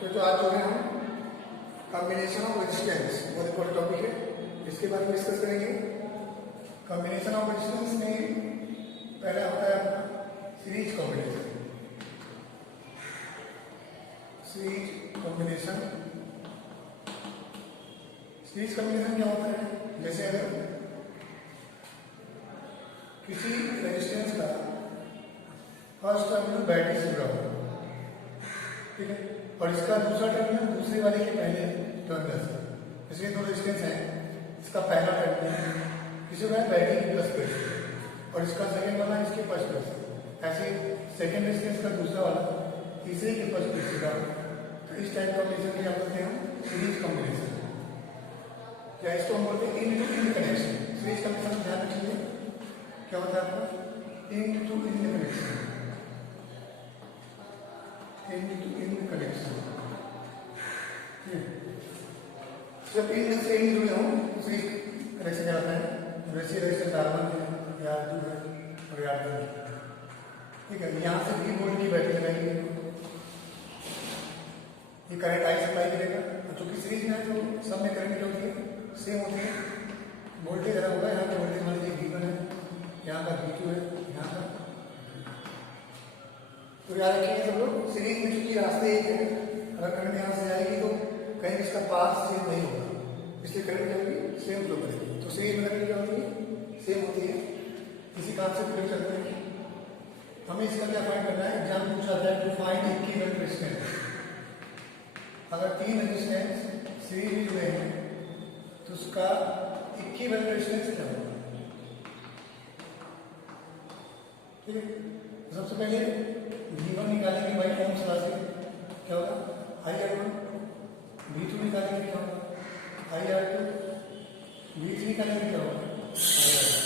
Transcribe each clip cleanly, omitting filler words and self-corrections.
Okay, तो आज जो है हम कॉम्बिनेशन ऑफ रेजिस्टेंस बहुत इंपॉर्टेंट टॉपिक है, इसके बारे में डिस्कस करेंगे। कॉम्बिनेशन ऑफ रेजिस्टेंस में पहला होता है अपना सीरीज कॉम्बिनेशन। सीरीज कॉम्बिनेशन क्या होता है? जैसे अगर किसी रेजिस्टेंस का फर्स्ट टर्मिनल बैटरी से जुड़ा हुआ, ठीक है, और इसका दूसरा टर्मिनल दूसरे वाले के पहले टर्मिनल से, इसलिए दो रेजिस्टेंस है। इसका पहला टर्मिनल किसी का बैटरी की प्लस प्लेट और इसका सेकेंड वाला इसके फर्स्ट प्लस, ऐसे सेकेंड रेजिस्टेंस का दूसरा वाला तीसरे के फर्स्ट प्लस जुड़ा। तो इस टाइप कॉम्बिनेशन को क्या बोलते हैं हम? सीरीज कॉम्बिनेशन, या इसको हम बोलते हैं end to end connection. Series combination ध्यान रखिए क्या होता है आपका? End to end connection, end to end connection. जब इन से इन जुड़े हों तो सीरीज कनेक्शन क्या होता है? वैसे रेजिस्टेंस R1 है या R2 है और R2 है, ठीक है। यहाँ से 3 वोल्ट की बैटरी लगाएंगे, ये करंट आई सप्लाई करेगा। तो चूंकि सीरीज में है तो सब में करंट होती है सेम होती है। वोल्टेज अलग होगा, यहाँ का वोल्टेज मान लीजिए V1 है, यहाँ का V2 है, यहाँ का। तो याद रखिए सब लोग, सीरीज में चूंकि रास्ते एक है, अगर करंट यहाँ से आएगी तो कहीं इसका पाथ सेम नहीं होगा, इसलिए करंट क्या होगी? सेम फ्लो करेगी। तो सीरीज में करंट क्या होती है? सेम होती है। इसी काम से प्रयोग करते हैं। हमें इसका क्या फाइंड करना है? एग्जाम में पूछा जाए टू फाइंड इक्विवेलेंट रेजिस्टेंस। अगर 3 रेजिस्टेंस सीरीज में जुड़े हैं तो उसका इक्विवेलेंट रेजिस्टेंस क्या होगा? ठीक है, सबसे पहले V1 निकालेंगे बाई ओम्स लॉ से, क्या होगा? IR1। V2 निकालेंगे क्या होगा? IR2। V3 निकालेंगे क्या होगा? IR2।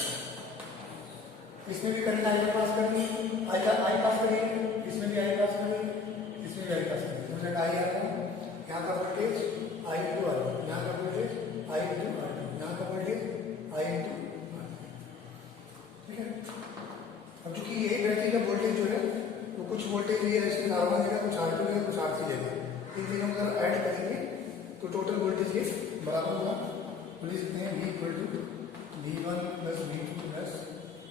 इसमें भी करंट आई पास करनी, आई पास करेंगे, इसमें भी आई पास करेंगे, इसमें भी आई पास करेंगे। IR1, यहाँ का वोल्टेज I2 R1, यहाँ का वोल्टेज I2 R2, यहाँ का वोल्टेज I2 R2, ठीक है। अब चूंकि ये बैटरी का वोल्टेज जो है वो कुछ वोल्टेज ये रेजिस्टेंस R1 देगा, कुछ R2 देगा, कुछ R3 देगा। इन तीनों को अगर ऐड करेंगे तो टोटल वोल्टेज ये बराबर होगा। तो लिख सकते हैं V equal to V1 plus V2 plus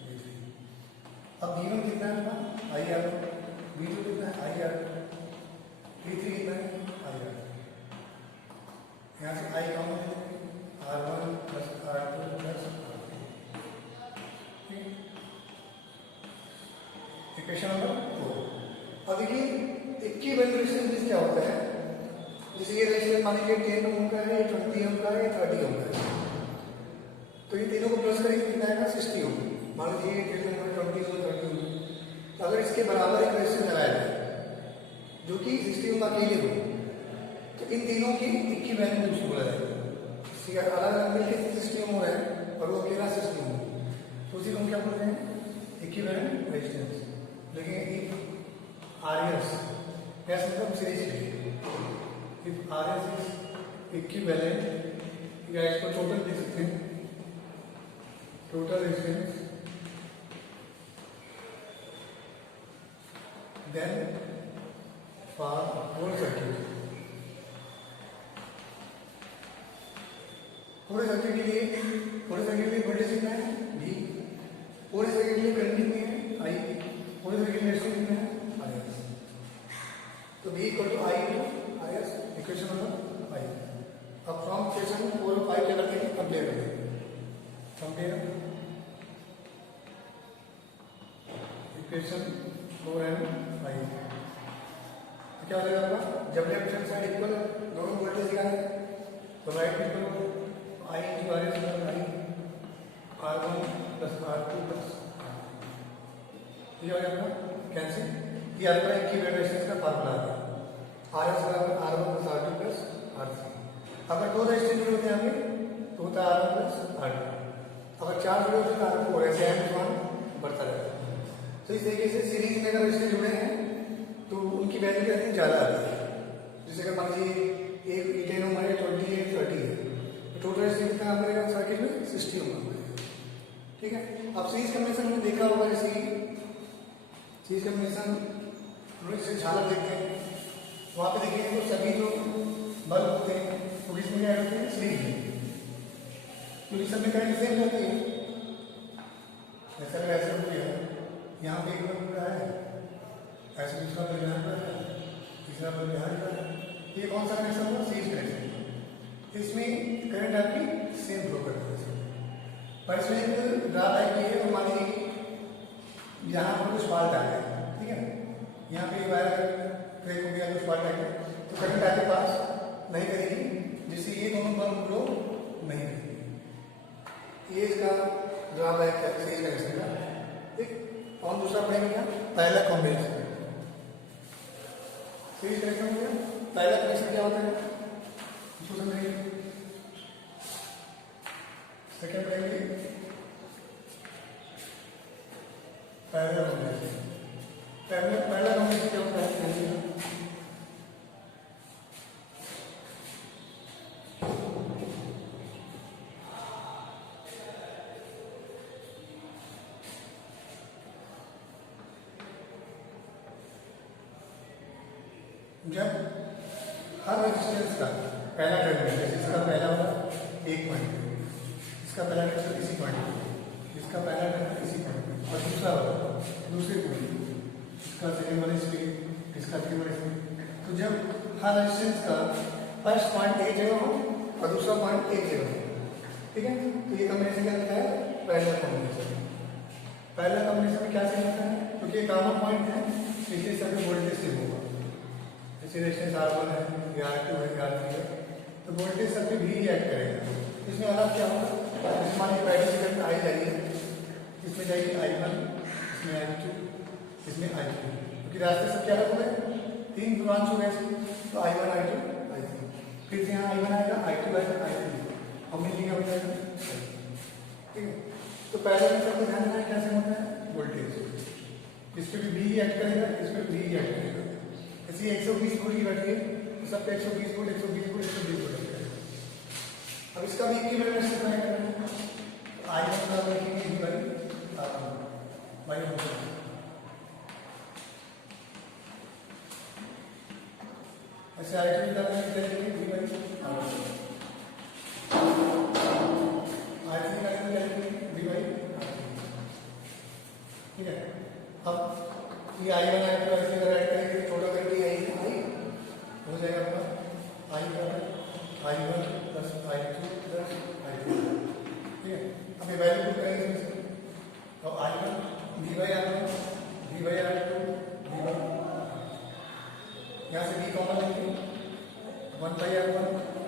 V3। अब V1 कितना है अपना? IR1। V2 कितना है? IR2। V3 कितना है? IR2। यहाँ से I कॉमन ले लेंगे, R1 plus R2 plus R3। Equation number 4। अब देखिए इक्विवेलेंट रेजिस्टेंस क्या होता है? जैसे ये रेजिस्टेंस मान लीजिए 10 ओम का है, 20 ओम का है, 30 ओम का है, तो ये तीनों को प्लस करेंगे कितना आएगा? 60 ओम। मान लीजिए 10 ओम, 20 ओम, 30 ओम। तो अगर इसके बराबर एक रेजिस्टेंस लगाया जाए जो कि 60 ओम अकेले हो, तो इन तीनों की इक्विवेलेंट उसको बोला जाएगा। अलग अलग मिलकर 60 ओम हो रहा है और वो अकेला 60 ओम, तो उसी को हम क्या बोलते हैं? Equivalent resistance. लेकिन RS मतलब सीरीज के, if RS is equivalent, या इसको टोटल लिख सकते हैं, total resistance, then for whole circuit, पूरे सर्किट के लिए वोल्टेज कितना है? V। पूरे सर्किट के लिए करंट कितनी है? I। पूरे सर्किट में रेजिस्टेंस कितना है? RS। तो V equal to I to RS, equation number 5। अब फ्रॉम इक्वेशन 4 और 5 क्या करते हैं? कंपेयर करते हैं। कंपेयर इक्वेशन 4 एंड 5, तो क्या हो जाएगा आपका? जब लेफ्ट हैंड साइड इक्वल दोनों वोल्टेज दिखाएंगे तो right equal I into RS बराबर I R1 plus R2 plus R3। ये हो जाएगा कैंसिल। ये आपका इक्विवेलेंट रेजिस्टेंस का फार्मूला आ गया। RS बराबर R1 plus R2 plus R3। अगर 2 रेजिस्टेंस जुड़े होते हैं हमें तो होता है R1 प्लस R2। अगर 4 जुड़े होते हैं तो R4, ऐसे M1 बढ़ता रहता है। तो इस तरीके से सीरीज में अगर रेजिस्टेंस जुड़े हैं तो उनकी वैल्यू कहते हैं ज़्यादा आती है। जैसे अगर मान लीजिए एक 10 ओम है, 20 है, 30 है, तो टोटल रेजिस्टेंस कितना मिलेगा सर्किट में? 60 ओम मिलेगा, ठीक है। अब सीरीज कॉम्बिनेशन में देखा होगा, जैसे सीरीज कॉम्बिनेशन से झालक देखते हैं, वहाँ पे देखिए तो सभी जो बल्ब होते हैं वो किसमें ऐड होते हैं, सीरीज में, क्योंकि सब में करंट सेम रहती है। ऐसा ऐसा हो गया, यहाँ पे एक बल्ब है, ऐसे दूसरा बल्ब यहाँ पर है, तीसरा बल्ब यहाँ पर है, ये कौन सा कनेक्शन हुआ, सीरीज कनेक्शन। इसमें करंट आपकी सेम फ्लो करती है, पर इसमें एक ड्रॉबैक ये है, मान लीजिए यहाँ पर कुछ फॉल्ट आ गया, ठीक है, यहाँ पे वायर ब्रेक हो गया, कुछ फॉल्ट आ गया, तो करंट आपके पास नहीं करेगी, जिससे ये दोनों बल्ब ग्लो नहीं करेगी। ये इसका ड्रॉबैक है सीरीज कनेक्शन का। ठीक, और दूसरा पढ़ेंगे यहाँ पहला कॉम्बिनेशन। सीरीज कनेक्शन हो गया, पहला कनेक्शन क्या होता है इसको समझेंगे। सेकेंड पढ़ेंगे पहला कॉम्बिनेशन। पहला कॉम्बिनेशन क्या होता है, जब हर रेजिस्टेंस का पहला टर्मिनल, जैसे इसका पहला होगा एक पॉइंट, इसका पहला टर्मिनल इसी पॉइंट पे, इसका पहला टर्मिनल इसी पॉइंट पे, और दूसरा होगा दूसरे पॉइंट पे, इसका सेकेंड वाला इस पे, इसका थर्ड वाला इस पे। तो जब हर रेजिस्टेंस का फर्स्ट पॉइंट एक जगह हो और दूसरा पॉइंट एक जगह हो, ठीक है, तो ये कॉम्बिनेशन क्या होता है, पहला कॉम्बिनेशन। पहला कॉम्बिनेशन में क्या सेम होता है, क्योंकि ये कॉमन पॉइंट है, इसलिए सभी वोल्टेज सेम होगा। रेजिस्टेंस R1 है, या R2 है, या R3 है, तो वोल्टेज सब पे भी रिएक्ट करेगा। इसमें अलग क्या होगा, इसमें मान लीजिए पहले सेकंड में आई जाइए, इसमें जाइए I1, इसमें I2, इसमें I3, क्योंकि रास्ते सब क्या हो गए, तीन ब्रांच हो गए, तो I1 I2 I3, फिर यहाँ I1 आएगा, I2 आएगा, I3, हमने लिखा हो जाएगा, ठीक है। तो पहले में सबको ध्यान रखना है कैसे होता है, वोल्टेज इस पे भी रिएक्ट करेगा, इस पे भी रिएक्ट करेगा। ऐसी 120 वोल्ट की बैटरी है, तो सब पे 120 वोल्ट 120 वोल्ट 120 वोल्ट है। अब इसका भी इक्विवेलेंट से बनाया करना है, आई वन का लिखेंगे डी बाई ऐसे आई टू का लिखेंगे डी बाई आई थ्री का लिखेंगे डी बाई, ठीक है। अब ये आई वन आई टू ऐसे अगर ऐड करेंगे तो टोटल करके आई हो जाएगा आपका I one plus I2 plus I2, ठीक है। अब ये वैल्यू पुट करेंगे इसमें, तो I1 D by R1 D by R2 D by, यहाँ से b कॉमन लेंगे, 1 by R1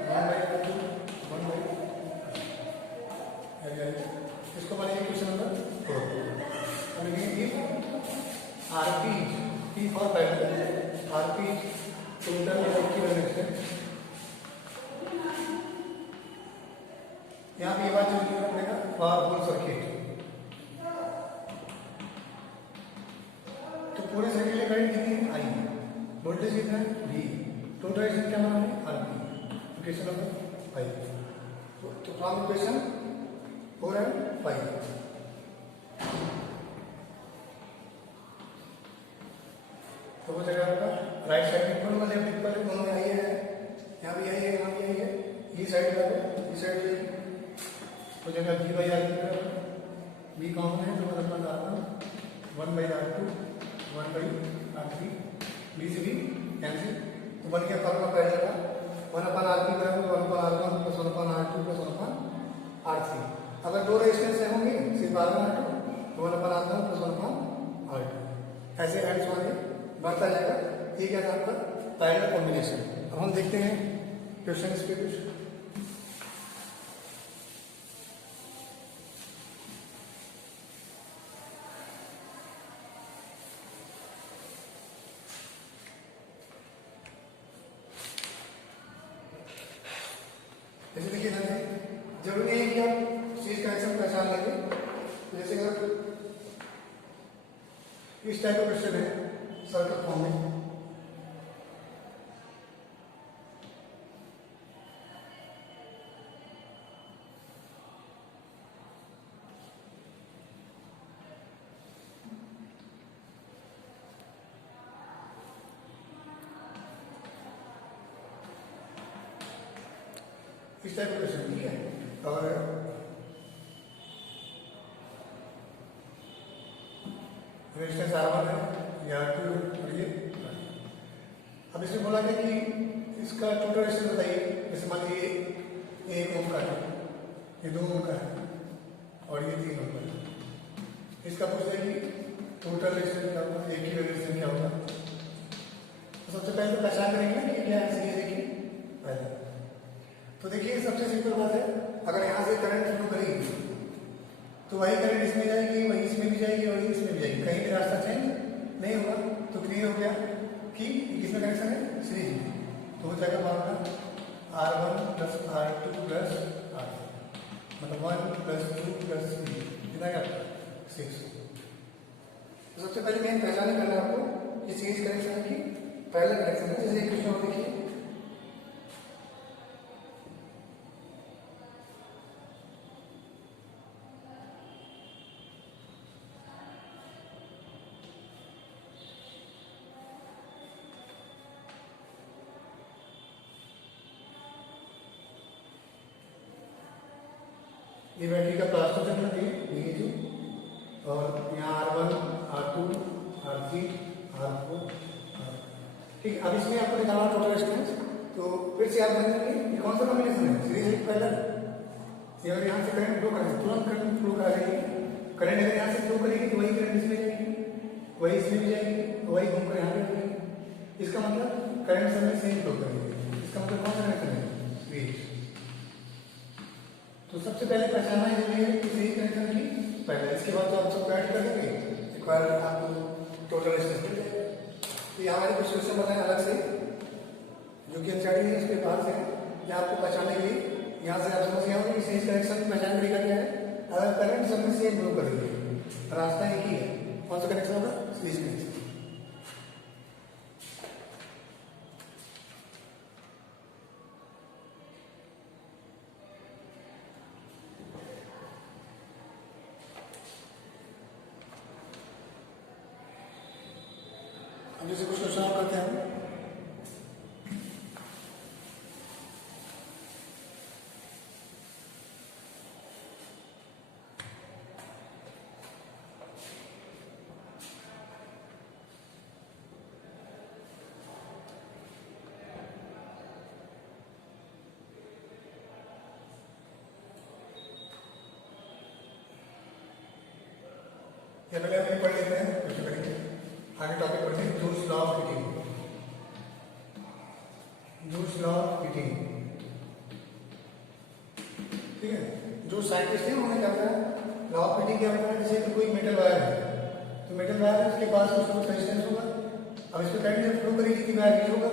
1 by R2 1 by, इसको मानेंगे क्वेश्चन नंबर 4। अब लिखेंगे RP P for parallel, RP total equivalent resistance. यहाँ पे ये बात जो लिखना पड़ेगा फॉर होल सर्किट, तो पूरे सर्किट में करंट कितनी है, आई, वोल्टेज कितना है, V, टोटल रेजिस्टेंस क्या माना है, RP, इक्वेशन नंबर 5। तो फ्रॉम इक्वेशन 4 एंड 5 तो हो जाएगा आपका राइट साइड में इक्वल वाले इक्वल दोनों में आई है, यहाँ भी आई है, यहाँ भी आई है, ये साइड का ये साइड हो जाएगा b by R B common है, तो मतलब R1 1 by R2 1 by R3, B से भी कैंसिल, तो बन गया फॉर्मूला पहले का 1 अपन R3 करेंगे 1 अपन R1 प्लस 1 अपन R2 प्लस 1 अपन R3। अगर दो रेजिस्टेंस है होंगे सिर्फ R1 R2, तो 1 अपन R1 प्लस 1 अपन R2, ऐसे एंड्स वाले बढ़ता जाएगा। ठीक है आपका पैरेलल कॉम्बिनेशन। अब हम देखते हैं क्वेश्चन इस पे कुछ। जैसे देखिए जरूरी नहीं है कि आप चीज कनेक्शन पहचान लेंगे, जैसे अगर इस टाइप का क्वेश्चन है सर्किट फॉर्म में, इस टाइप का क्वेश्चन, ठीक है। और रेजिस्टेंस R1 है, ये R2 और ये। अब इसमें बोला गया कि इसका टोटल रेजिस्टेंस बताइए। जैसे मान लीजिए 1 ओम का है, ये 2 ओम का है और ये 3 ओम का है। इसका पूछ रहा है कि टोटल रेजिस्टेंस क्या होगा, एक ही रेजिस्टेंस क्या होगा। तो सबसे पहले तो पहचान करेंगे ना कि क्या है सीरीज की पहले। तो देखिए सबसे सिंपल बात है, अगर यहाँ से करंट फ्लो करेगी तो वही करंट इसमें जाएगी, वही इसमें भी जाएगी और इसमें भी जाएगी, कहीं भी रास्ता चेंज नहीं होगा। तो क्लियर हो गया कि किसमें कनेक्शन है, सीरीज में। तो हो जाएगा मामला R1 plus R2 plus R3, मतलब 1 प्लस 2 प्लस 3, कितना क्या 6। तो सबसे पहले मेन पहचान करना है आपको कि सीरीज कनेक्शन है कि पैरेलल कनेक्शन है। जैसे एक क्वेश्चन और देखिए, ये बैटरी का प्लास्टर चल रही है, ये जो, और यहाँ R1 R2 R3 R4, ठीक है। अब इसमें आपको निकालना टोटल रेजिस्टेंस। तो फिर से आप जानेंगे ये कौन सा कॉम्बिनेशन है, सीरीज है पैरेलल। ये अगर यहाँ से करंट फ्लो करें तुरंत करंट फ्लो करा देगी। करंट अगर यहाँ से फ्लो करेगी तो वही करंट इसमें जाएगी, वही इसमें भी जाएगी, वही घूमकर यहाँ पे जाएगी। इसका मतलब करंट समय सेम फ्लो करेगी। इसका मतलब कौन सा कनेक्शन है, सीरीज। तो सबसे पहले पहचानना जरूरी है कि सीरीज कनेक्शन की पैरेलल। इसके बाद तो आप सब ऐड कर देंगे, एक बार आपको टोटल रेजिस्टेंस मिल जाएगा। तो ये हमारे कुछ क्वेश्चन बताएं अलग से जो कि एनसीईआरटी है, इसके पास है। या आपको पहचानने के लिए यहाँ से आप समझ गए होंगे कि सीरीज कनेक्शन की पहचान तरीका क्या है। अगर करंट सब में सेम फ्लो करेंगे, रास्ता एक ही है, कौन सा कनेक्शन होगा, सीरीज कनेक्शन। अब जैसे कुछ क्वेश्चन और करते हैं, या पहले हम पढ़ लेते हैं, कुछ करेंगे आगे टॉपिक पढ़ते हैं। Joules law of heating, joules law of heating, ठीक है। जो साइंटिस्ट है उन्होंने क्या बताया, लॉ ऑफ हीटिंग क्या बताया। जैसे कोई मेटल वायर है, तो मेटल वायर है उसके पास कुछ रेजिस्टेंस होगा। अब इस पर करंट जब फ्लो करेगी कि वायर हीट होगा,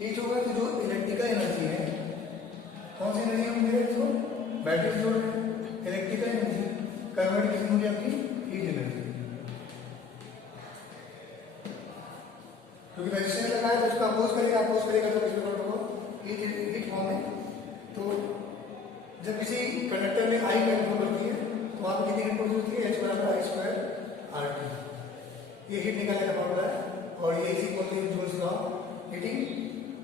हीट होगा। तो जो इलेक्ट्रिकल एनर्जी है, कौन सी एनर्जी है मेरे, जो बैटरी जो इलेक्ट्रिकल एनर्जी कन्वर्ट किसमें होगी, आपकी हीट एनर्जी। क्योंकि रेजिस्टेंस लगा है तो उसका अपोज करेगा तो किसमें कन्वर्ट होगा, हीट फॉर्म में। तो जब किसी कंडक्टर में आई करंट फ्लो करती है तो वहां पर कितनी हीट प्रोड्यूस होती है, H बराबर I स्क्वायर RT। ये हीट निकालने का फॉर्मूला है और ये इसी को जूल्स लॉ ऑफ हीटिंग,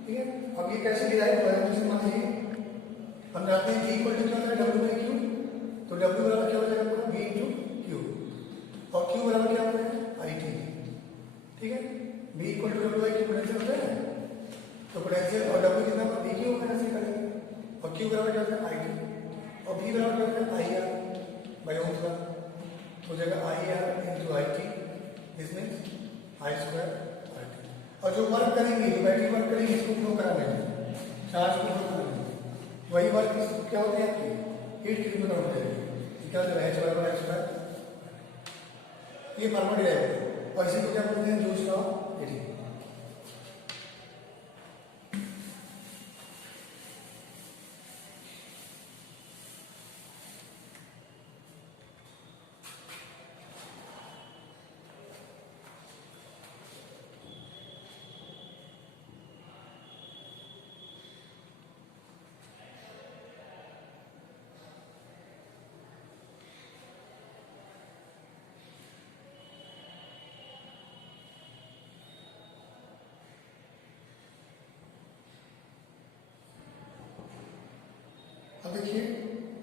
ठीक है। अब ये कैसे डिराइव हुआ है, जैसे मान लीजिए हम जानते हैं G इक्वल टू क्या होता है, W/Q। तो W बराबर क्या हो जाएगा आपका, V इंटू Q, और Q बराबर क्या होता है, IT, ठीक है। V equal to W/Q potential होता है, तो पोटेंशियल और W कितना होगा, VQ होगा, ऐसे करेंगे। और Q बराबर क्या होता है, IT, और V बराबर क्या होता है, IR बाय ओम्स लॉ। हो जाएगा IR into IT, this means I square RT। और जो वर्क करेंगे, जो बैटरी वर्क करेंगे, इसको फ्लो कराने में, चार्ज को फ्लो कराने में, वही वर्क क्या होती है आपकी, हीट की कन्वर्ट हो जाएगी। क्या हो जाएगा, H बराबर I स्क्वायर। ये फॉर्मूला डिराइव है और इसी को क्या बोलते हैं, joules law of heating.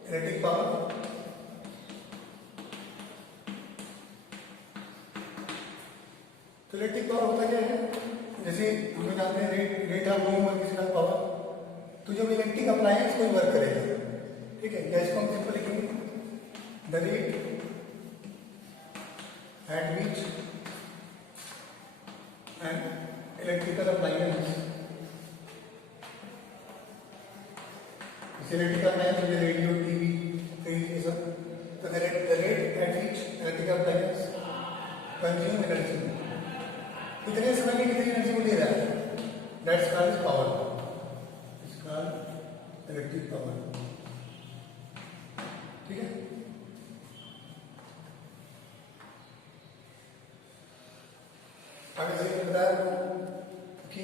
Electric power तो इलेक्ट्रिक पावर होता क्या है, जैसे हम जानते हैं rate of moving work is power, तो जब इलेक्ट्रिक अप्लायंस कोई वर्क करेगा, ठीक है, या इसको हम सिंपल लिखेंगे the rate at which an electrical appliance, electrical appliance जैसे रेडियो, टीवी, फ्रिज, ये सब, तो the rate at which electrical appliance consume energy, कितने समय में कितनी एनर्जी को दे रहा है, that's called power, it's called electric power, ठीक है। अब जैसे बताया कि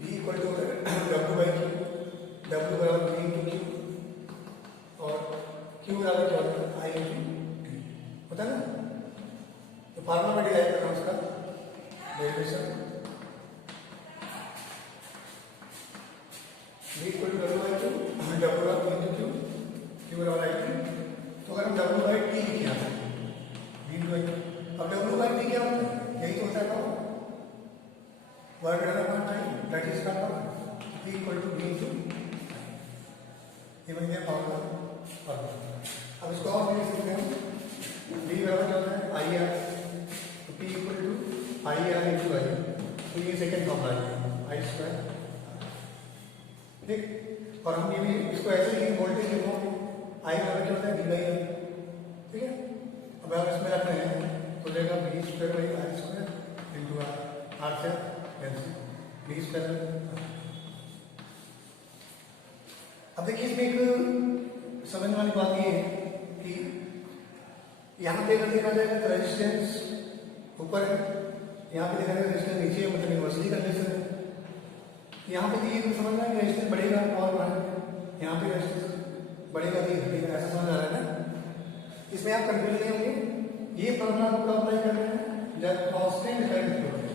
V equal to W by Q, W बराबर V इंटू क्यू और Q बराबर क्या होता है I इंटू T होता है ना, तो फार्मूला में डिराइव करना उसका derivation V equal to W by Q, W बराबर V इंटू क्यू, Q बराबर I इंटू, तो अगर हम W बाई T लिखे यहाँ पे V इंटू I, अब W बाई T क्या होता है, यही तो होता है power, work done upon time, that is called power, P equal to V into, ये बन गया पावर का फॉर्मूला। अब इसको और लिख सकते हैं, V बराबर क्या होता है आई आर, तो P equal to I R into I, तो ये सेकेंड फॉर्मूला है आई स्क्वायर, ठीक। और हम ये भी इसको ऐसे लिखेंगे, वोल्टेज लिखो आई बराबर क्या होता है V बाई आर, ठीक है। अब हम इसमें रख रहे हैं तो देगा V square by R square into R से V स्क्वायर। अब देखिए इसमें एक समझने वाली बात ये है कि यहाँ पे अगर देखा जाएगा तो रेजिस्टेंस ऊपर है, यहाँ पे देखा जाएगा रेजिस्टेंस नीचे है, मतलब यूनिवर्सली कंडीशन है। यहाँ पे तो ये समझना है कि रेजिस्टेंस बढ़ेगा और बढ़ेगा, यहाँ पे रेजिस्टेंस बढ़ेगा तो ये घटेगा, ऐसा समझ आ रहा है ना। इसमें आप कंफ्यूज नहीं होंगे, ये फॉर्मूला को कब अप्लाई कर रहे हैं, जब कांस्टेंट करंट फ्लो है,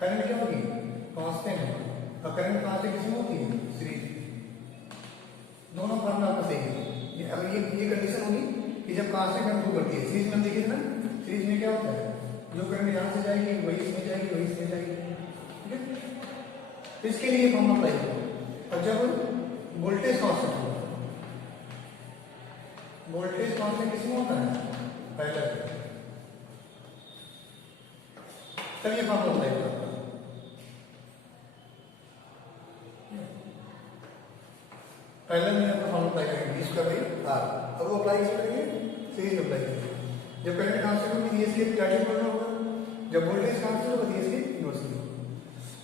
करंट क्या होगी कांस्टेंट है, और करंट कांस्टेंट किसमें होती है सीरीज, दोनों फॉर्मूला आपका सही है। ये अगर ये कंडीशन होगी कि जब कांस्टेंट करंट फ्लो करती है, सीरीज में देखिए ना, सीरीज में क्या होता है, जो करंट यहाँ से जाएगी वही इसमें जाएगी, वही इसमें जाएगी, ठीक है। तो इसके लिए फॉर्मूला अप्लाई करो। और जब वोल्टेज कांस्टेंट होगा, वोल्टेज कांस्टेंट किसमें होता है पहले, तब ये फॉर्मूला अप्लाई करो। पहले मैंने आपको फॉर्मूला अप्लाई करेंगे V स्क्वायर बाई आर, अब वो अप्लाई कैसे करेंगे, सीरीज अप्लाई करेंगे। जब करंट कांस्टेंट होगी ये इसके स्टैटिक बनना होगा, जब वोल्टेज कांस्टेंट होगा ये इसके इनवर्सली होगा।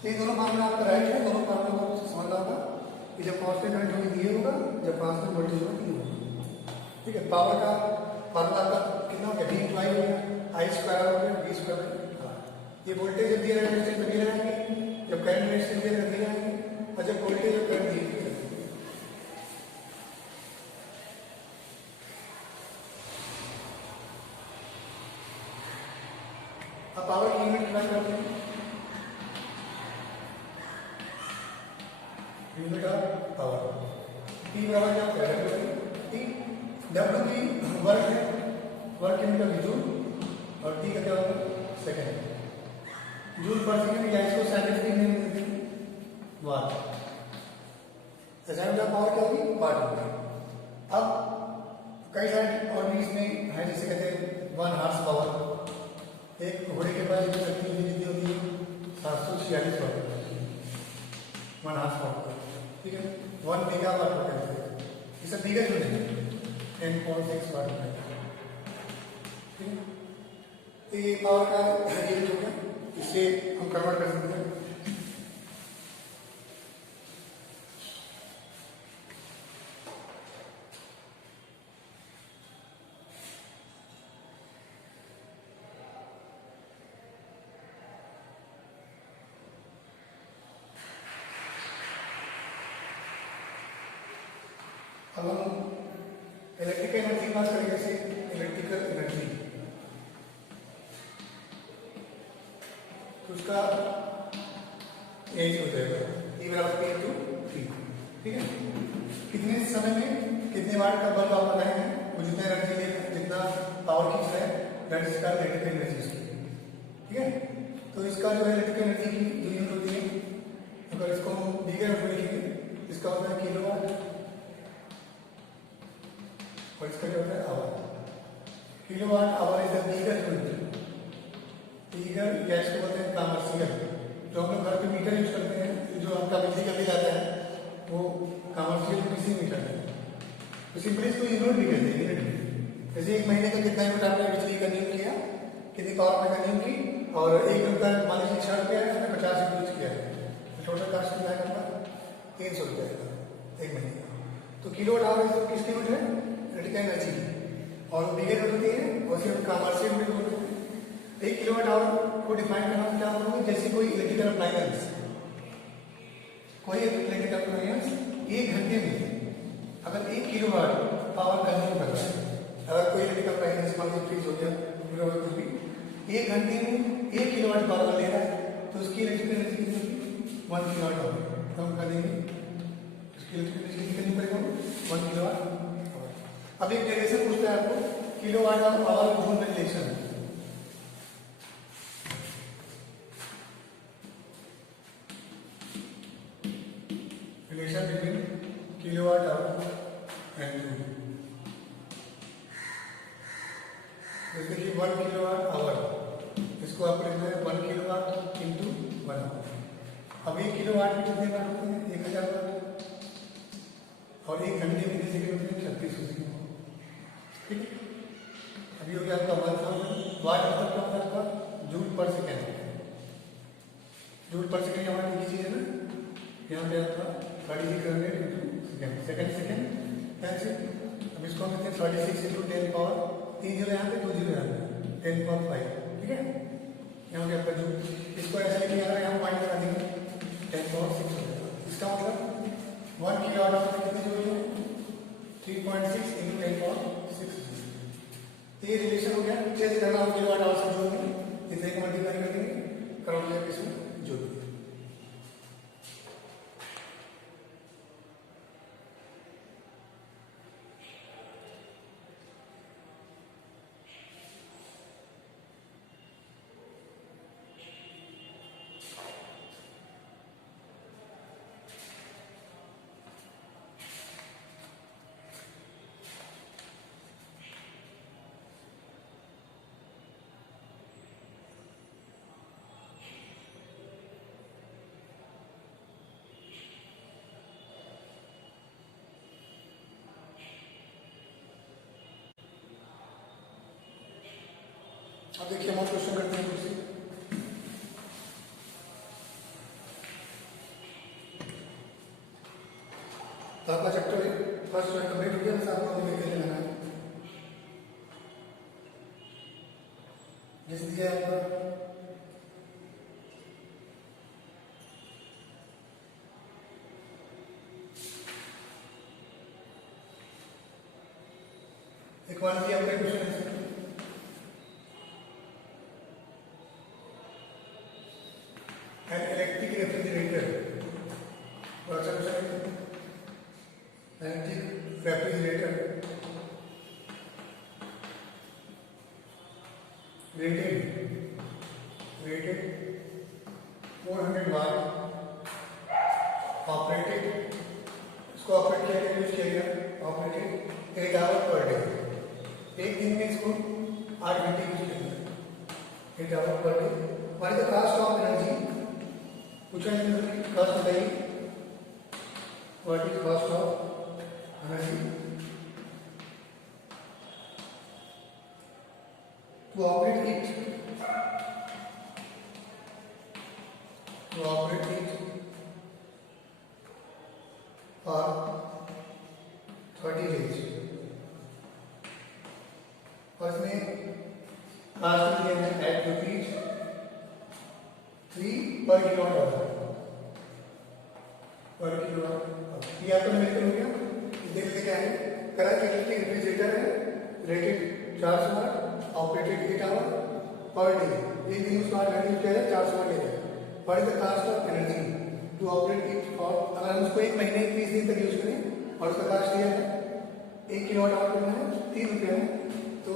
तो ये दोनों फॉर्मूला आपका राइट है, दोनों फॉर्मूला को समझना होगा कि जब कांस्टेंट करंट होगी ये होगा, जब कांस्टेंट वोल्टेज होगा ये होगा, ठीक है। पावर का फॉर्मूला का कितना हो गया, V इंटू आई हो गया, आई स्क्वायर हो गया V स्क्वायर बाई आर। ये वोल्टेज जब दिया रहेगा रेजिस्टेंस दिए रहेंगे, जब करंट रेजिस्टेंस दिए रहेंगे, और जब वोल्टेज और करंट दिए रहेंगे। अब पावर की यूनिट क्या करते हैं, यूनिट ऑफ पावर, P बराबर क्या होता है W, W की वर्क है, वर्क यूनिट ऑफ जूल, और T का क्या होगा सेकंड, जूल पर सेकंड, या इसको साइंटिफिक नेम देते हैं वाट। एग्जाम्पल पावर क्या होगी वाट होगी। अब कई सारे और भी इसमें है, जैसे कहते हैं 1 हॉर्स पावर, एक घोड़े के पास जो शक्ति कितनी होती है 746 वाट, 1 हॉर्स पावर, ठीक है। 1 मेगावाट होता है, ये सब फिगर जो है 10.6 वाट होता है, ठीक है। तो ये पावर का यूनिट हो गया, इससे हम कन्वर्ट कर सकते हैं। अब हम इलेक्ट्रिकल एनर्जी की बात करें, जैसे इलेक्ट्रिकल एनर्जी, तो उसका यही हो जाएगा E बराबर P इंटू 3, ठीक है। कितने समय में कितने वाट का बल्ब आप लगाएंगे वो जितना एनर्जी लेगा, जितना पावर खींच रहा है, that is called electrical energy उसकी। ठीक है, तो इसका जो है इलेक्ट्रिकल एनर्जी की जो यूनिट होती है, अगर इसको हम बिगर में लिखेंगे, इसका होता है किलोवाट और इसका जो होता है hour. Kilowatt hour is the bigger unit. Bigger या इसको बोलते हैं कमर्शियल। जो हम लोग घर पे मीटर यूज करते हैं, जो आपका बिजली का बिल आता है वो कमर्शियल डीसी मीटर है। तो सिंपली इसको यूनिट भी कहते हैं, यूनिट। जैसे एक महीने का कितना यूनिट आपने बिजली कंज्यूम किया, कितनी पावर में कंज्यूम की, और एक रुपया मान लीजिए 6 रुपया है, आपने 50 यूनिट यूज किया है, तो टोटल कास्ट कितना है आपका 300 रुपया का एक महीने का। तो किलोवाट आवर किसकी यूनिट है? इलेक्ट्रिकल एनर्जी की। और बिगर यूनिट होती है और सिर्फ कमर्शियल यूनिट होती है। एक किलोवाट आवर को डिफाइन करना क्या होगा? जैसे कोई इलेक्ट्रिकल अप्लायंस, कोई इलेक्ट्रिकल अप्लायंस 1 घंटे में अगर 1 किलोवाट पावर कंज्यूम कर रहा है, अगर कोई इलेक्ट्रिकल अप्लायंस मान लीजिए फ्रिज हो गया, कूलर हो, कुछ भी 1 घंटे में 1 किलोवाट पावर ले रहा है, तो उसकी इलेक्ट्रिकल एनर्जी कितनी होगी? 1 किलोवाट आवर। तो हम कर देंगे उसकी इलेक्ट्रिकल एनर्जी कितनी करनी पड़ेगा? 1 किलोवाट आवर। अब एक डेरिवेशन पूछता है आपको, kilowatt hour joule relation. Relation between kilowatt hour and joule. जैसे कि 1 किलोवाट आवर, इसको आपको लिखना है 1 किलोवाट इंटू 1 आवर। अब 1 किलोवाट में कितने वाट होते हैं? 1000 वाट। और 1 घंटे में कितने सेकंड होते हैं? 3600 सेकंड। ठीक है, अभी हो गया आपका 1000 वाट। मतलब क्या होता है आपका? जूल पर सेकेंड। जूल पर सेकेंड हमारी एक ही चीज है ना, यहाँ पे आपका 3600 इंटू सेकेंड सेकेंड ऐसे। अब इसको हम कहते हैं 36 इंटू 10 पावर 3 जीरो यहाँ पे 2 जीरो यहाँ पे 10 पावर 5। ठीक है, यहाँ पे आपका जो इसको ऐसे लिखे अगर यहाँ पॉइंट लगा देंगे 10 पावर 6 हो जाएगा। इसका मतलब 1 किलोवाट आवर कितनी जो है 3.6 इंटू 10 पावर 6। ये रिलेशन हो गया। चेंज करना हो किलोवाट आवर से जोड़ देंगे, इतने को मल्टीप्लाई कर देंगे, करोड़ जाकर इसमें जोड़ देंगे। अब देखिए हम और क्वेश्चन करते हैं कुछ। तो आपका चैप्टर फर्स्ट जो कंप्लीट हो गया, बस आपको अभी लिख लेना है। जैसे दिया आपका एक बार दिया आपका क्वेश्चन है an electric refrigerator, और अच्छा क्वेश्चन है electric refrigerator rated 400 watt operated, इसको ऑपरेट किया गया, यूज किया गया, ऑपरेटेड 8 आवर पर डे। एक दिन में इसको 8 घंटे यूज किया गया, 8 hour per day. What is the cost of energy? पूछा है कॉस्ट बताइए, what is cost of energy to operate it, to operate it for 30 days। और इसमें कास्ट दिया है एट रुपीज 3 पर किलोवाट आवर, पर किलोवाट आवर। ये आपको मिलकर हो गया। देख लेते क्या है, करा कि इलेक्ट्रिक रेफ्रिजरेटर है, rated 400 watt, operated 8 hour per day. एक दिन उसको 8 घंटे यूज किया है, 400 वाट लेगा। What is the cost of energy to operate it for, अगर हम उसको एक महीने 30 दिन तक यूज करें और उसका कॉस्ट दिया है 1 किलोवाट आवर कितना है, 3 रुपये है। तो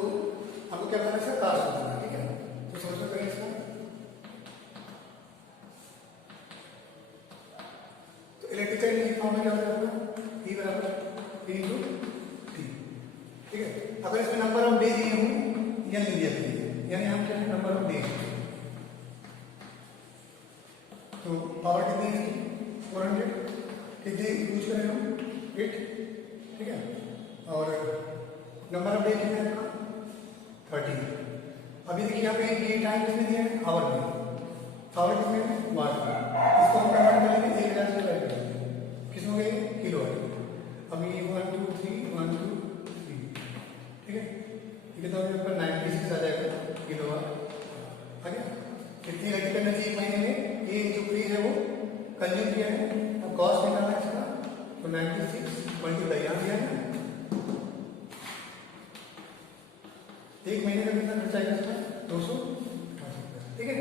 हमको क्या करना है इसका कास्ट बताना है, ठीक है। तो समझ करें इसका, तो इलेक्ट्रिकल फॉर्म में क्या होता है आपका, ई बराबर पी इंटू टी, ठीक है। अगर इसमें नंबर ऑफ डे दिए हूँ या नहीं दिया गया, यानी हम क्या है नंबर ऑफ डे, तो पावर कितनी है इसकी 400, कितने यूज करें हम 8, ठीक है। और नंबर ऑफ डे कितने हैं आपका 30। अभी देखिए यहाँ पे ये टाइम कितने दिया है, आवर में, आवर कितने में वाट में, इसको हम कन्वर्ट करेंगे 1000 से डिवाइड करेंगे, किस में गए किलो वाट। अभी 1 2 3 1 2 3, ठीक है। ये कितना हो जाएगा 96 आ जाएगा किलो वाट, आ गया। कितनी इलेक्ट्रिकल एनर्जी एक महीने में ये जो फ्रीज है वो कंज्यूम किया है। अब कॉस्ट निकालना है इसका, तो 96 मल्टीप्लाई यहाँ दिया है, एक महीने का कितना खर्चा आएगा इसका 200, ठीक है।